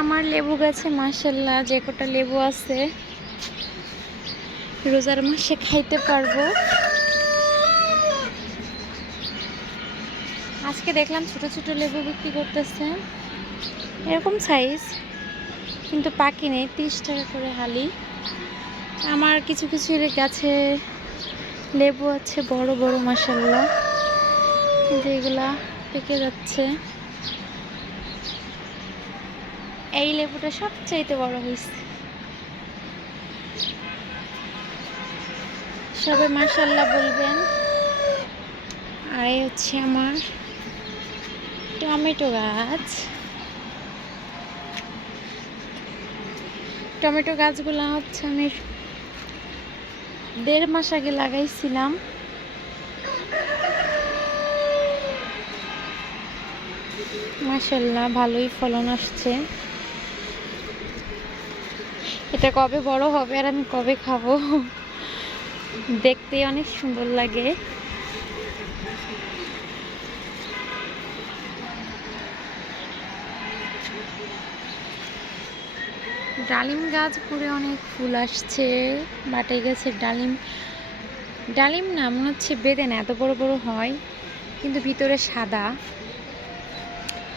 আমার লেবু গাছে মাসাল্লাহ যে কটা লেবু আছে, রোজার মাসে খাইতে পারব। আজকে দেখলাম ছোট ছোট লেবু বিক্রি করতেছে। এরকম সাইজ কিন্তু পাকি নেই, তিরিশ টাকা করে হালি। আমার কিছু কিছু গাছে লেবু আছে, বড় বড় মাসাল্লাহ যেগুলা পেকে যাচ্ছে। এই লেবুটা সবচাইতে বড় হয়েছে সবে মাসাল্লাহ বলবেন। আর এই হচ্ছে আমার টমেটো গাছ। টমেটো গাছগুলো হচ্ছে আমি দেড় মাস আগে লাগাইছিলাম। মাসাল্লাহ ভালোই ফলন আসছে। এটা কবে বড় হবে আর আমি কবে খাব? দেখতে অনেক সুন্দর লাগে। ডালিম গাছ ঘুরে অনেক ফুল আসছে, বাটে গেছে ডালিম। ডালিম না, মনে হচ্ছে বেদেন এত বড় বড় হয়, কিন্তু ভিতরে সাদা।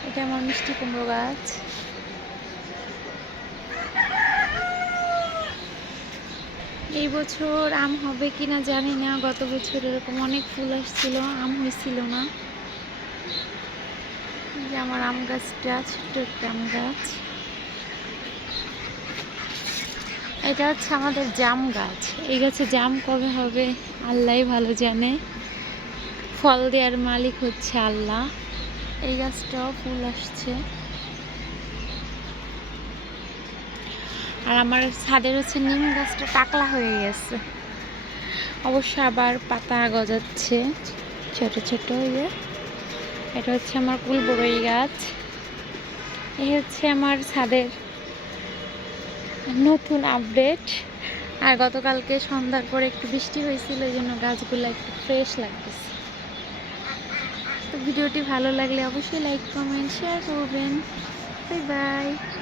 এটা আমার মিষ্টি কুমড়ো গাছ। এই বছর আম হবে কি না জানি না, গত বছর এরকম অনেক ফুল আসছিল, আম হয়েছিল না। যে আমার আম গাছটা, ছোট্ট একটা আম গাছ। এটা হচ্ছে আমাদের জাম গাছ। এই গাছে জাম কবে হবে আল্লাহ ভালো জানে। ফল দেওয়ার মালিক হচ্ছে আল্লাহ। এই গাছটাও ফুল আসছে। আর আমার ছাদের হচ্ছে নিম গাছটা টাকলা হয়ে গেছে। অবশ্য আবার পাতা গজাচ্ছে, ছোট ছোট ইয়ে এটা হচ্ছে আমার কুল বড়ই গাছ। এই হচ্ছে আমার ছাদের নতুন আপডেট। আর গতকালকে সন্ধ্যার পরে একটু বৃষ্টি হয়েছিল, এই জন্য গাছগুলো একটু ফ্রেশ লাগতেছে। তো ভিডিওটি ভালো লাগলে অবশ্যই লাইক, কমেন্ট, শেয়ার করবেন। Bye bye.